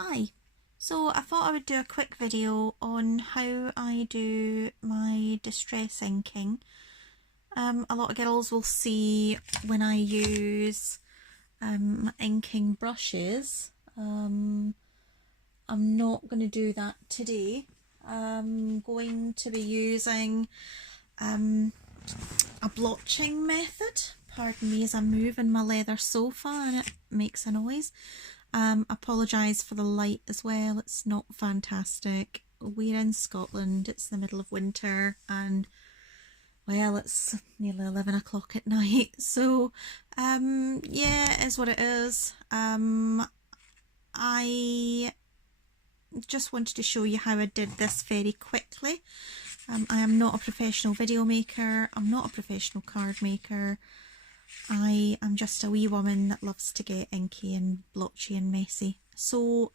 Hi, so I thought I would do a quick video on how I do my distress inking. A lot of girls will see when I use my inking brushes. I'm not going to do that today. I'm going to be using a blotching method. Pardon me as I'm moving my leather sofa and it makes a noise. Apologise for the light as well, it's not fantastic. We're in Scotland, it's the middle of winter and well, it's nearly 11 o'clock at night, so yeah, it is what it is. I just wanted to show you how I did this very quickly. I am not a professional video maker, I'm not a professional card maker. I am just a wee woman that loves to get inky and blotchy and messy. So,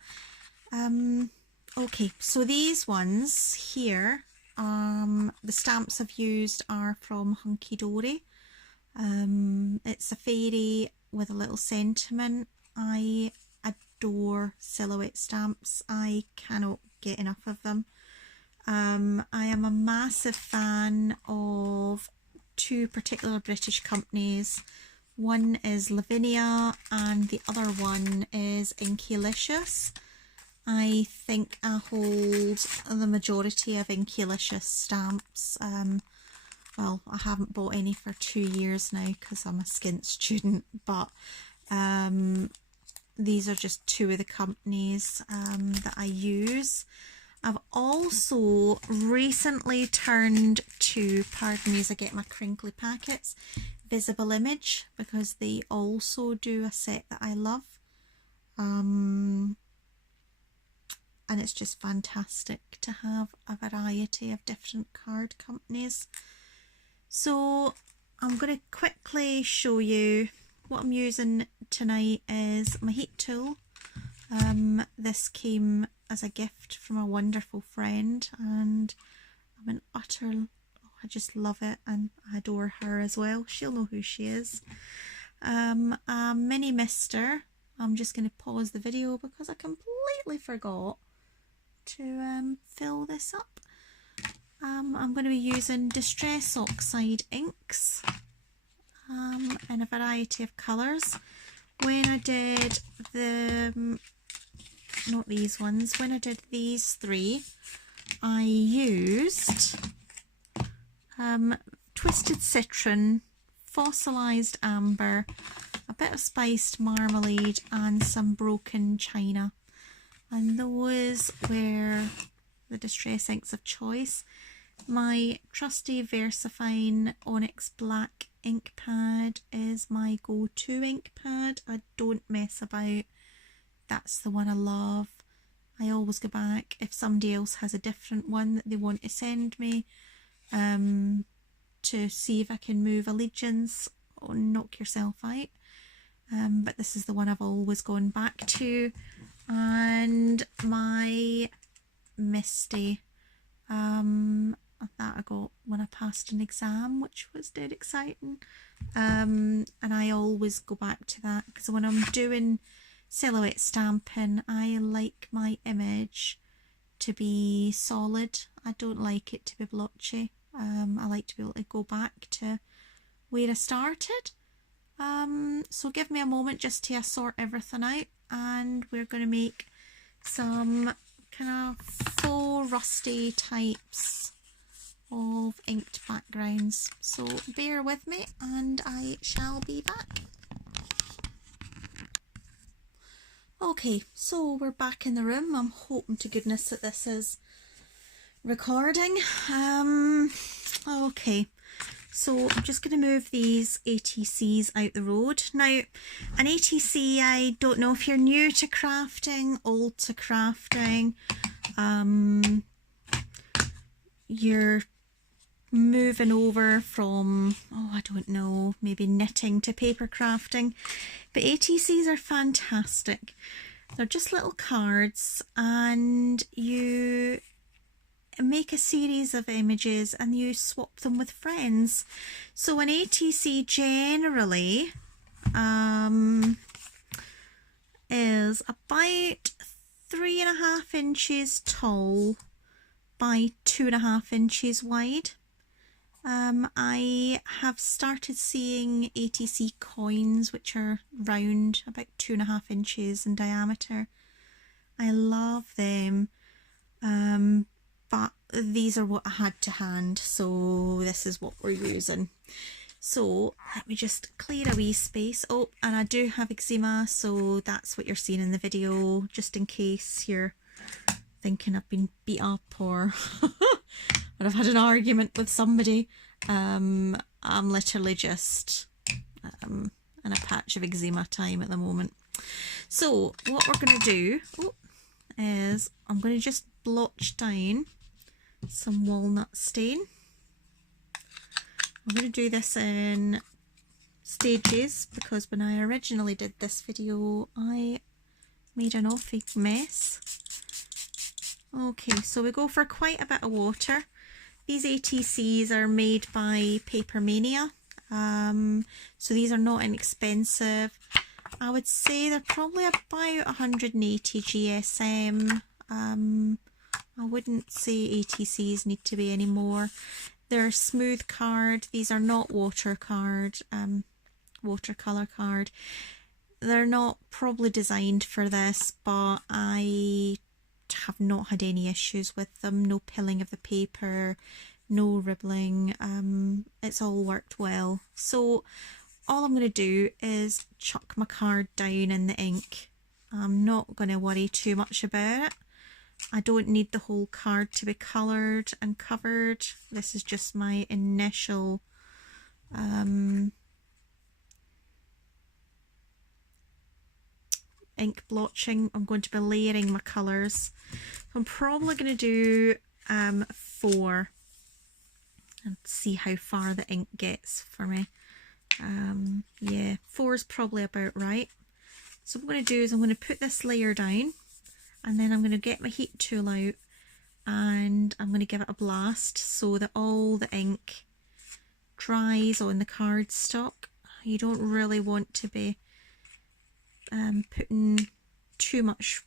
okay, so these ones here, the stamps I've used are from Hunky Dory. It's a fairy with a little sentiment. I adore silhouette stamps. I cannot get enough of them. I am a massive fan of two particular British companies. One is Lavinia and the other one is Inkylicious. I think I hold the majority of Inkylicious stamps. Well, I haven't bought any for 2 years now because I'm a skint student, but these are just two of the companies that I use. I've also recently turned to, pardon me as I get my crinkly packets, Visible Image, because they also do a set that I love. And it's just fantastic to have a variety of different card companies. So I'm going to quickly show you what I'm using tonight is my heat tool. This came as a gift from a wonderful friend and I'm an utter, I just love it and I adore her as well. She'll know who she is. A mini mister. I'm just going to pause the video because I completely forgot to fill this up. I'm going to be using Distress Oxide inks in a variety of colours. When I did the not these ones, when I did these three, I used Twisted Citron, Fossilised Amber, a bit of Spiced Marmalade and some Broken China. And those were the distress inks of choice. My trusty VersaFine Onyx Black ink pad is my go-to ink pad. I don't mess about. That's the one I love. I always go back if somebody else has a different one that they want to send me to see if I can move allegiance or knock yourself out. But this is the one I've always gone back to. And my Misty that I got when I passed an exam, which was dead exciting. And I always go back to that because when I'm doing silhouette stamping, I like my image to be solid. I don't like it to be blotchy. I like to be able to go back to where I started. So give me a moment just to sort everything out and we're going to make some kind of faux rusty types of inked backgrounds. So bear with me and I shall be back. Okay, so we're back in the room. I'm hoping to goodness that this is recording. Okay, so I'm just going to move these ATCs out the road. Now, an ATC, I don't know if you're new to crafting, old to crafting, you're moving over from, oh, I don't know, maybe knitting to paper crafting. But ATCs are fantastic. They're just little cards and you make a series of images and you swap them with friends. So an ATC generally is about 3.5 inches tall by 2.5 inches wide. I have started seeing ATC coins which are round, about 2.5 inches in diameter. I love them, but these are what I had to hand, so this is what we're using. So let me just clear a wee space. Oh, and I do have eczema, so that's what you're seeing in the video, just in case you're thinking I've been beat up or or I've had an argument with somebody. I'm literally just in a patch of eczema time at the moment. So what we're going to do is I'm going to just blotch down some walnut stain. I'm going to do this in stages because when I originally did this video I made an awful mess. Okay, so we go for quite a bit of water. These ATCs are made by Paper Mania, so these are not inexpensive. I would say they're probably about 180 GSM. I wouldn't say ATCs need to be any more. They're smooth card. These are not watercolor card. They're not probably designed for this, but I have not had any issues with them. No pilling of the paper, no ribbling. It's all worked well. So all I'm going to do is chuck my card down in the ink. I'm not going to worry too much about it. I don't need the whole card to be coloured and covered. This is just my initial ink blotching. I'm going to be layering my colours. I'm probably going to do 4 and see how far the ink gets for me. Yeah, 4 is probably about right. So what I'm going to do is I'm going to put this layer down, and then I'm going to get my heat tool out and I'm going to give it a blast so that all the ink dries on the cardstock. You don't really want to be putting too much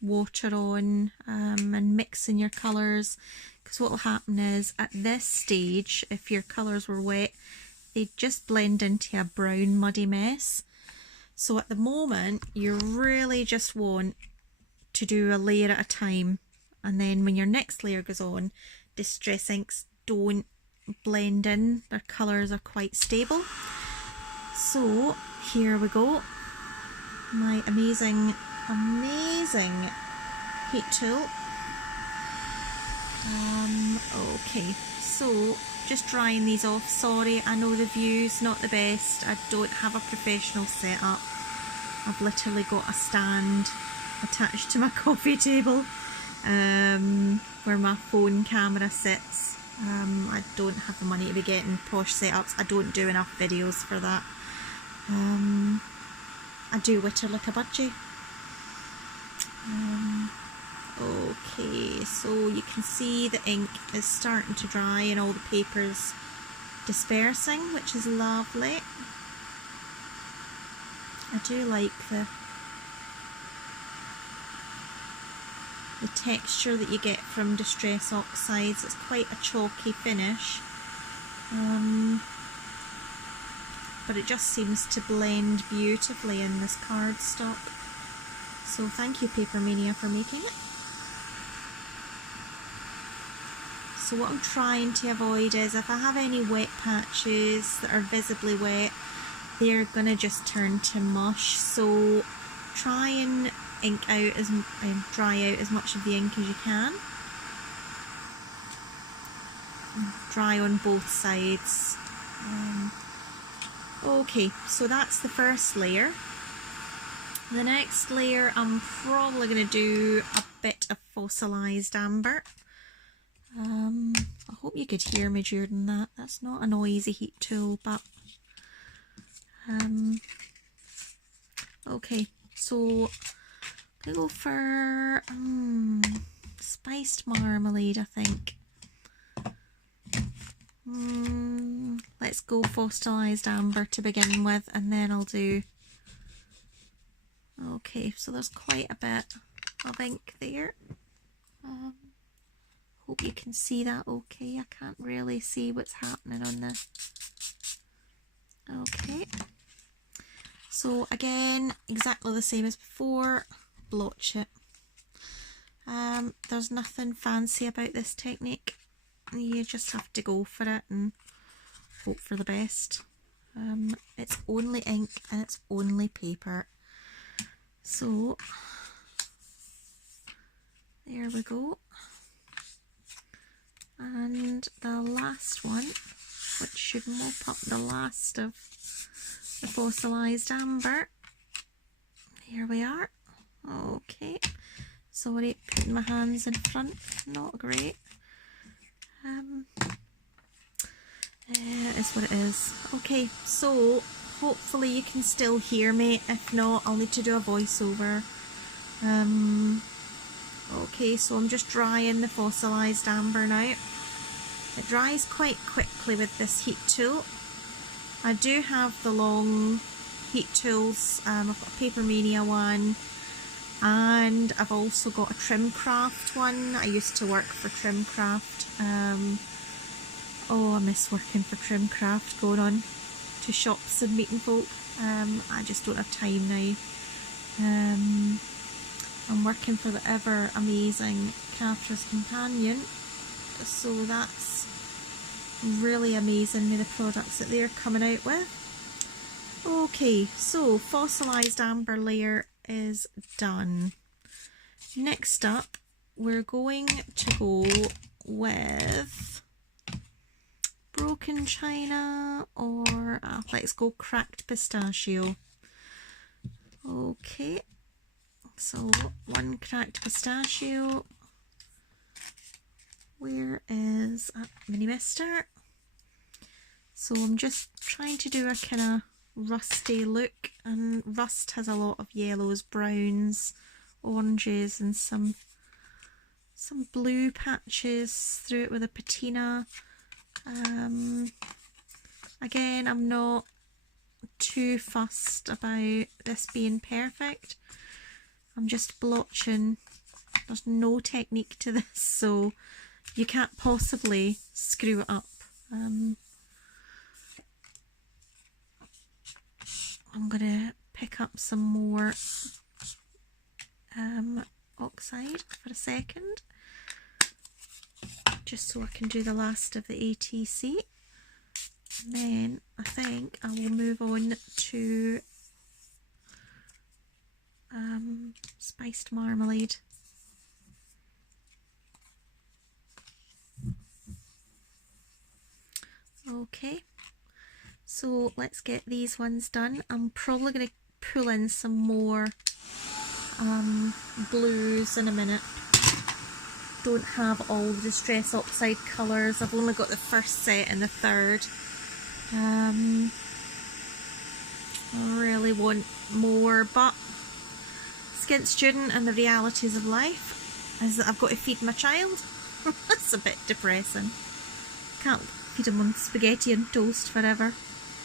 water on and mixing your colours, because what will happen is at this stage, if your colours were wet, they just blend into a brown muddy mess. So at the moment you really just want to do a layer at a time, and then when your next layer goes on, distress inks don't blend in, their colours are quite stable. So here we go, my amazing heat tool. Okay, so just drying these off. Sorry, I know the view's not the best. I don't have a professional setup. I've literally got a stand attached to my coffee table where my phone camera sits. I don't have the money to be getting posh setups. I don't do enough videos for that. I do witter like a budgie. Okay, so you can see the ink is starting to dry and all the paper's dispersing, which is lovely. I do like the texture that you get from Distress Oxides. It's quite a chalky finish, but it just seems to blend beautifully in this cardstock. So thank you Paper Mania for making it. So what I'm trying to avoid is if I have any wet patches that are visibly wet, they're gonna just turn to mush. So try and dry out as much of the ink as you can. Dry on both sides. Okay, so that's the first layer. The next layer I'm probably going to do a bit of fossilised amber. I hope you could hear me during that. That's not a noisy heat tool, but okay, so I go for spiced marmalade, I think. Let's go fossilised amber to begin with, and then I'll do... Okay, so there's quite a bit. of ink there. Hope you can see that okay. I can't really see what's happening on the... Okay. So again, exactly the same as before, blotch it. There's nothing fancy about this technique. You just have to go for it and hope for the best. It's only ink and it's only paper. So there we go. And the last one, which should mop up the last of the fossilised amber. Here we are. Okay. Sorry, putting my hands in front, not great. It's what it is. Okay, so hopefully you can still hear me. If not, I'll need to do a voiceover. Okay, so I'm just drying the fossilised amber now. It dries quite quickly with this heat tool. I do have the long heat tools. I've got a Paper Mania one, and I've also got a Trimcraft one. I used to work for Trimcraft. Oh, I miss working for Trimcraft, going on to shops and meeting folk. I just don't have time now. I'm working for the ever amazing Crafter's Companion, so that's really amazing with the products that they're coming out with. Okay, so fossilised amber layer is done. Next up, we're going to go with broken china, or let's go cracked pistachio. Okay, so one cracked pistachio. Where is Mini Mister? So I'm just trying to do a kind of rusty look, and rust has a lot of yellows, browns, oranges, and some blue patches through it with a patina. Again, I'm not too fussed about this being perfect. I'm just blotching. There's no technique to this, so you can't possibly screw it up. I'm going to pick up some more oxide for a second, just so I can do the last of the ATC. And then I think I will move on to spiced marmalade. Okay, so let's get these ones done. I'm probably going to pull in some more blues in a minute. Don't have all the Distress Oxide colours. I've only got the first set and the third. I really want more, but Skint Student and the realities of life is that I've got to feed my child. That's a bit depressing. Can't feed him on spaghetti and toast forever.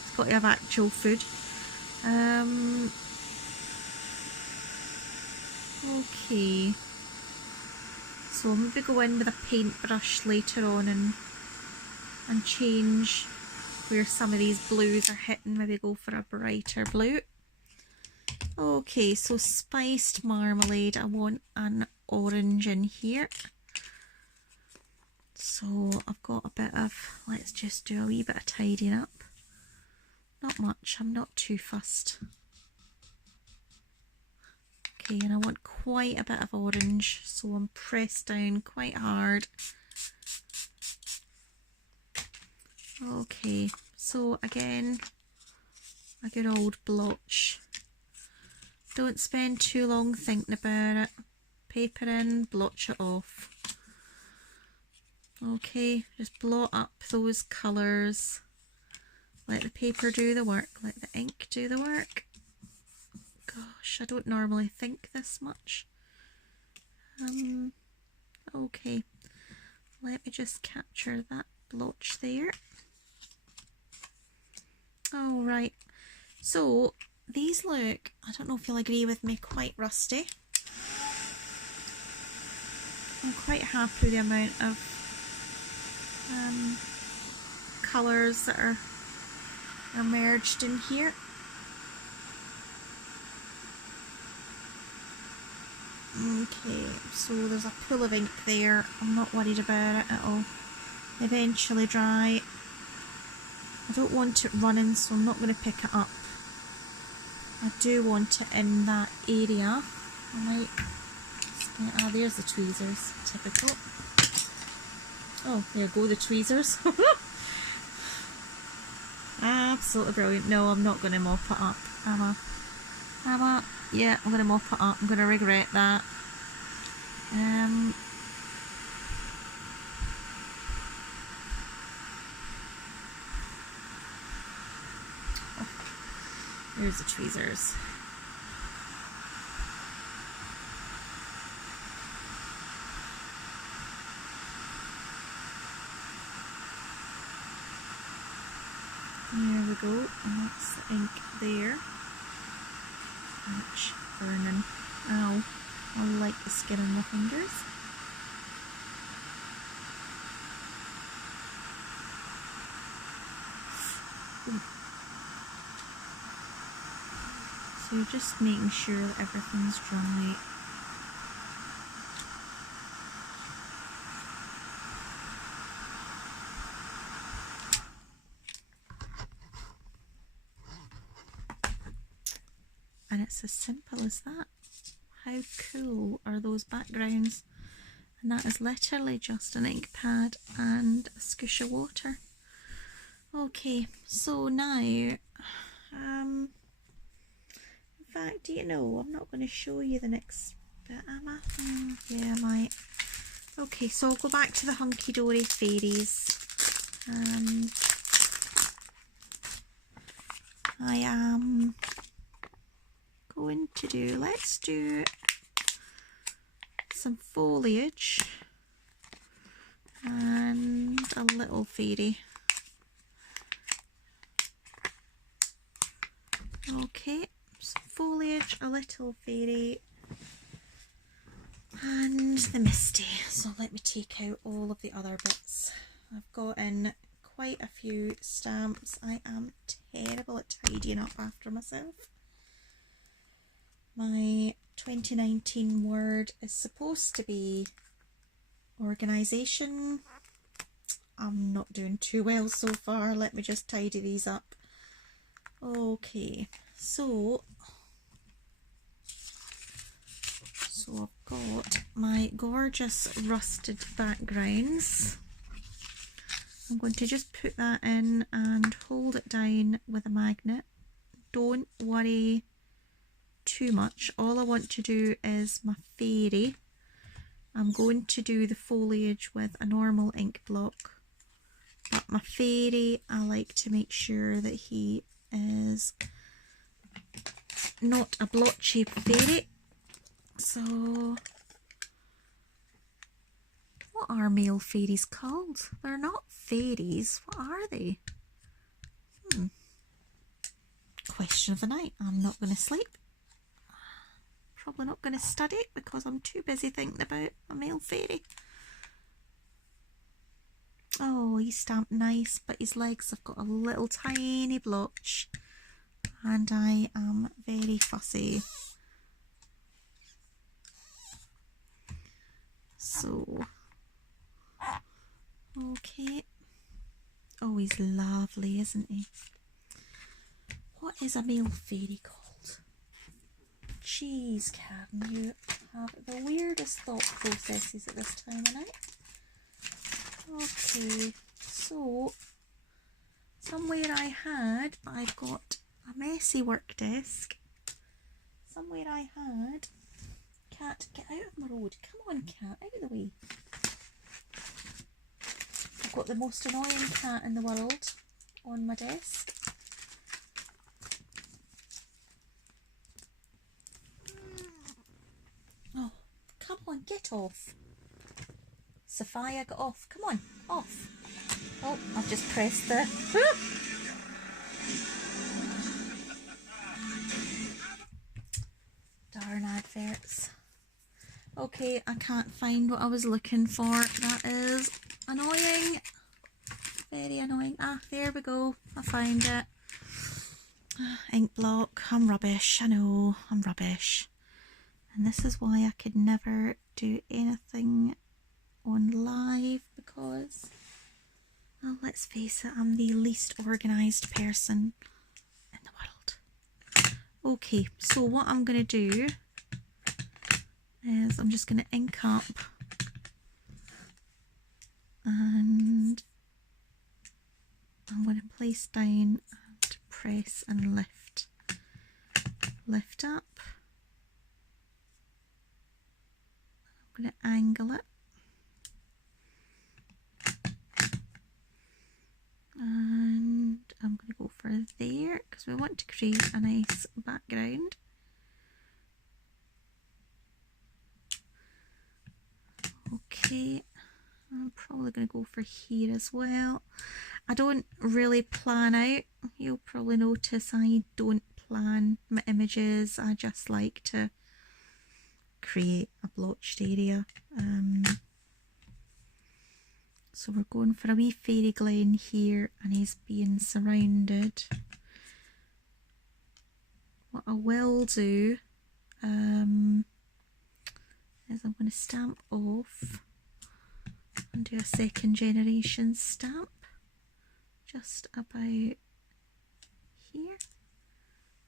He's got to have actual food. Okay. So I'm going to go in with a paintbrush later on and change where some of these blues are hitting. Maybe go for a brighter blue. Okay, so spiced marmalade. I want an orange in here. So I've got a bit of, let's just do a wee bit of tidying up. Not much, I'm not too fussed. Okay, and I want quite a bit of orange, so I'm pressed down quite hard. Okay, so again, a good old blotch. Don't spend too long thinking about it. Paper in, blotch it off. Okay, just blot up those colours. Let the paper do the work, let the ink do the work. Gosh, I don't normally think this much. Okay, let me just capture that blotch there. Alright, so these look, I don't know if you'll agree with me, quite rusty. I'm quite happy with the amount of colours that are merged in here. Okay, so there's a pool of ink there. I'm not worried about it. It'll eventually dry. I don't want it running, so I'm not going to pick it up. I do want it in that area. I might... Ah, there's the tweezers. Typical. Oh, there go the tweezers. Absolutely brilliant. No, I'm not going to mop it up. Yeah, I'm going to mop it up. I'm going to regret that. Oh, there's the tweezers. There we go, and that's the ink there. Ouch, burning. Ow, I like the skin on my fingers. Ooh. So you're just making sure that everything's dry. And it's as simple as that. How cool are those backgrounds? And that is literally just an ink pad and a squish of water. Okay, so now, in fact, do you know, I'm not going to show you the next bit, am I? Yeah, I might. Okay, so I'll go back to the Hunky Dory Fairies. I am going to do, let's do some foliage and a little fairy. Okay, some foliage, a little fairy, and the misty. So let me take out all of the other bits. I've got in quite a few stamps. I am terrible at tidying up after myself. My 2019 word is supposed to be organisation. I'm not doing too well so far. Let me just tidy these up. Okay, so I've got my gorgeous rusted backgrounds. I'm going to just put that in and hold it down with a magnet. Don't worry too much. All I want to do is my fairy. I'm going to do the foliage with a normal ink block, but my fairy, I like to make sure that he is not a blotchy fairy. So what are male fairies called? They're not fairies. What are they? Question of the night. I'm not going to sleep. Probably not going to study because I'm too busy thinking about a male fairy. Oh, he's stamped nice, but his legs have got a little tiny blotch, and I am very fussy. So, okay. Oh, he's lovely, isn't he? What is a male fairy called? Jeez, Karen, you have the weirdest thought processes at this time of night. Okay, so somewhere I had, but I've got a messy work desk. Somewhere I had, cat, get out of my road. Come on, cat, out of the way. I've got the most annoying cat in the world on my desk. Oh, come on, get off. Sophia, get off. Come on, off. Oh, I've just pressed the... Darn adverts. Okay, I can't find what I was looking for. That is annoying. Very annoying. Ah, there we go. I found it. Ink block. I'm rubbish. I know, I'm rubbish. And this is why I could never do anything on live, because, well, let's face it, I'm the least organised person in the world. Okay, so what I'm going to do is I'm just going to ink up and I'm going to place down and press and lift. Lift up. I'm going to angle it. And I'm going to go for there because we want to create a nice background. Okay, I'm probably going to go for here as well. I don't really plan out. You'll probably notice I don't plan my images. I just like to create a blotched area. So we're going for a wee fairy glen here, and he's being surrounded. What I will do is I'm going to stamp off and do a second generation stamp just about here.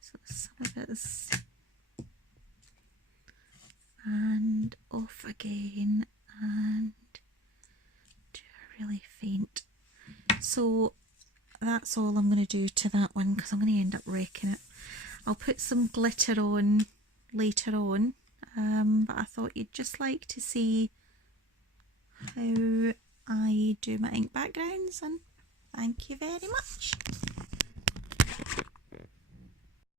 So some of it is, and off again, and do a really faint. So that's all I'm going to do to that one because I'm going to end up wrecking it. I'll put some glitter on later on, but I thought you'd just like to see how I do my ink backgrounds, and thank you very much.